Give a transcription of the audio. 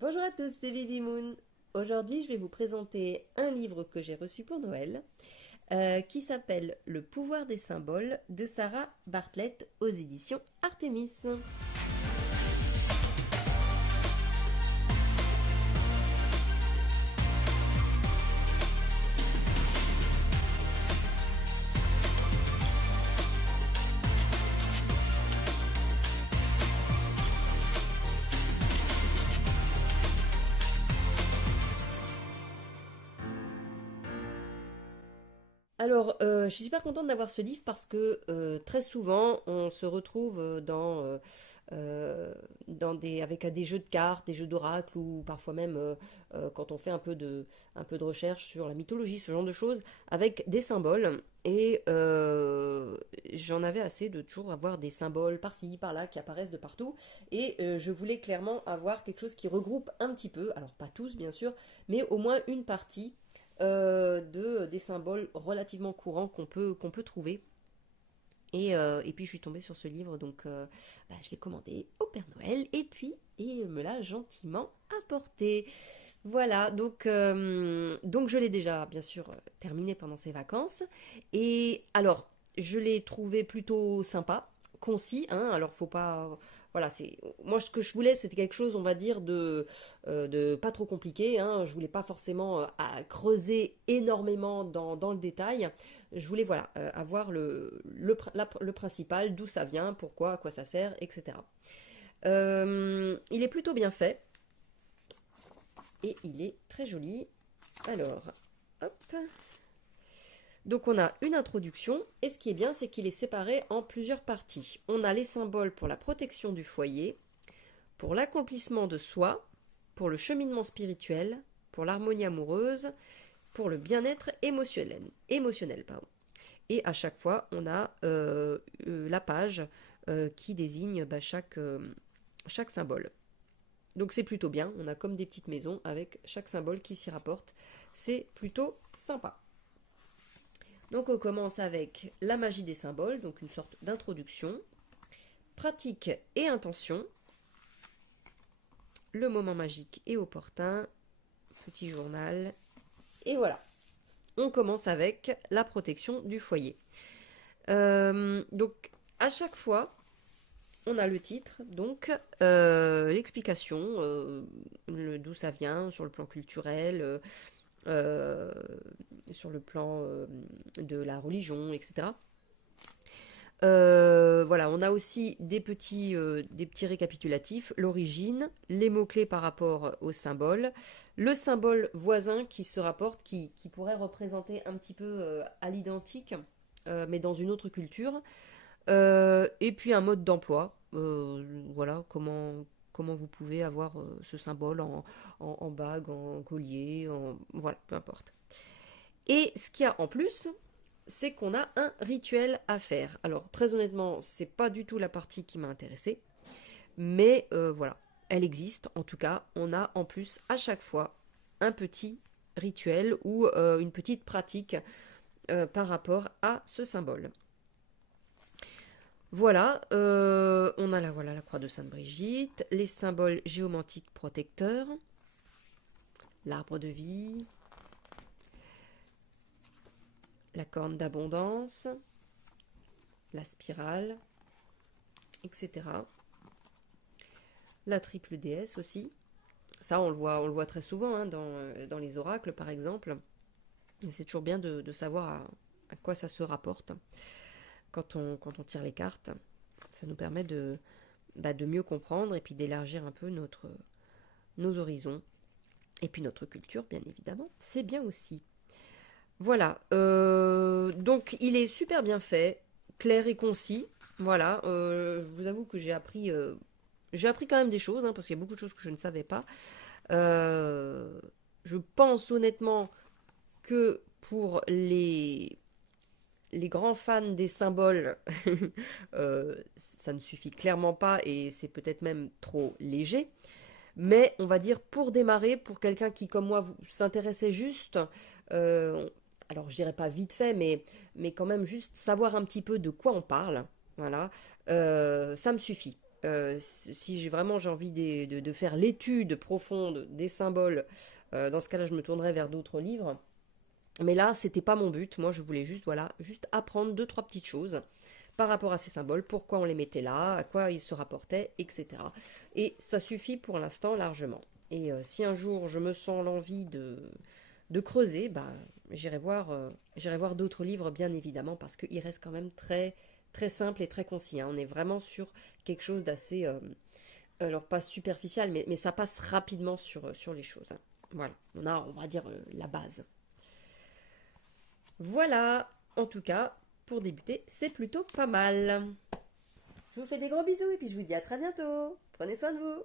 Bonjour à tous, c'est Vivi Moon. Aujourd'hui, je vais vous présenter un livre que j'ai reçu pour Noël qui s'appelle Le pouvoir des symboles de Sarah Bartlett aux éditions Artemis. Alors, je suis super contente d'avoir ce livre parce que très souvent, on se retrouve avec des jeux de cartes, des jeux d'oracle ou parfois même quand on fait un peu de recherche sur la mythologie, ce genre de choses, avec des symboles. Et j'en avais assez de toujours avoir des symboles par-ci, par-là qui apparaissent de partout. Et je voulais clairement avoir quelque chose qui regroupe un petit peu, alors pas tous bien sûr, mais au moins une partie des symboles relativement courants qu'on peut trouver. Et puis je suis tombée sur ce livre, donc je l'ai commandé au Père Noël, et puis il me l'a gentiment apporté. Voilà, donc je l'ai déjà bien sûr terminé pendant ces vacances. Et alors, je l'ai trouvé plutôt sympa, concis, hein, alors faut pas... Voilà, c'est moi ce que je voulais, c'était quelque chose, on va dire, de pas trop compliqué. Hein. Je voulais pas forcément à creuser énormément dans le détail. Je voulais voilà avoir le principal, d'où ça vient, pourquoi, à quoi ça sert, etc. Il est plutôt bien fait et il est très joli. Alors, hop. Donc on a une introduction et ce qui est bien, c'est qu'il est séparé en plusieurs parties. On a les symboles pour la protection du foyer, pour l'accomplissement de soi, pour le cheminement spirituel, pour l'harmonie amoureuse, pour le bien-être émotionnel, pardon. Et à chaque fois, on a la page qui désigne chaque symbole. Donc c'est plutôt bien, on a comme des petites maisons avec chaque symbole qui s'y rapporte. C'est plutôt sympa. Donc on commence avec la magie des symboles, donc une sorte d'introduction, pratique et intention, le moment magique et opportun, petit journal, et voilà. On commence avec la protection du foyer. Donc à chaque fois, on a le titre, donc l'explication, d'où ça vient sur le plan culturel, euh, sur le plan de la religion, etc. Voilà, on a aussi des petits récapitulatifs, l'origine, les mots-clés par rapport au symbole, le symbole voisin qui se rapporte, qui pourrait représenter un petit peu à l'identique, mais dans une autre culture, et puis un mode d'emploi, voilà, comment vous pouvez avoir ce symbole en bague, en collier, voilà, peu importe. Et ce qu'il y a en plus, c'est qu'on a un rituel à faire. Alors très honnêtement, c'est pas du tout la partie qui m'a intéressée, mais voilà, elle existe. En tout cas, on a en plus à chaque fois un petit rituel ou une petite pratique par rapport à ce symbole. Voilà, on a voilà, la croix de Sainte-Brigitte, les symboles géomantiques protecteurs, l'arbre de vie, la corne d'abondance, la spirale, etc. La triple déesse aussi. Ça, on le voit très souvent hein, dans les oracles, par exemple. C'est toujours bien de savoir à quoi ça se rapporte quand on tire les cartes. Ça nous permet de mieux comprendre et puis d'élargir un peu nos horizons. Et puis notre culture, bien évidemment. C'est bien aussi. Voilà. Donc, il est super bien fait, clair et concis. Voilà. Je vous avoue que j'ai appris quand même des choses, hein, parce qu'il y a beaucoup de choses que je ne savais pas. Euh, je pense honnêtement que pour les grands fans des symboles, ça ne suffit clairement pas et c'est peut-être même trop léger. Mais on va dire pour démarrer, pour quelqu'un qui comme moi s'intéressait juste, euh, alors je dirais pas vite fait, mais quand même juste savoir un petit peu de quoi on parle, voilà, ça me suffit. Si j'ai vraiment j'ai envie de faire l'étude profonde des symboles, dans ce cas-là, je me tournerai vers d'autres livres. Mais là, c'était pas mon but. Moi, je voulais juste, voilà, juste apprendre deux, trois petites choses par rapport à ces symboles, pourquoi on les mettait là, à quoi ils se rapportaient, etc. Et ça suffit pour l'instant largement. Et si un jour je me sens l'envie de creuser, bah, j'irai voir d'autres livres, bien évidemment, parce qu'il reste quand même très, très simple et très concis, hein. On est vraiment sur quelque chose d'assez, alors pas superficiel, mais ça passe rapidement sur les choses, hein. Voilà, on va dire, la base. Voilà, en tout cas, pour débuter, c'est plutôt pas mal. Je vous fais des gros bisous et puis je vous dis à très bientôt. Prenez soin de vous.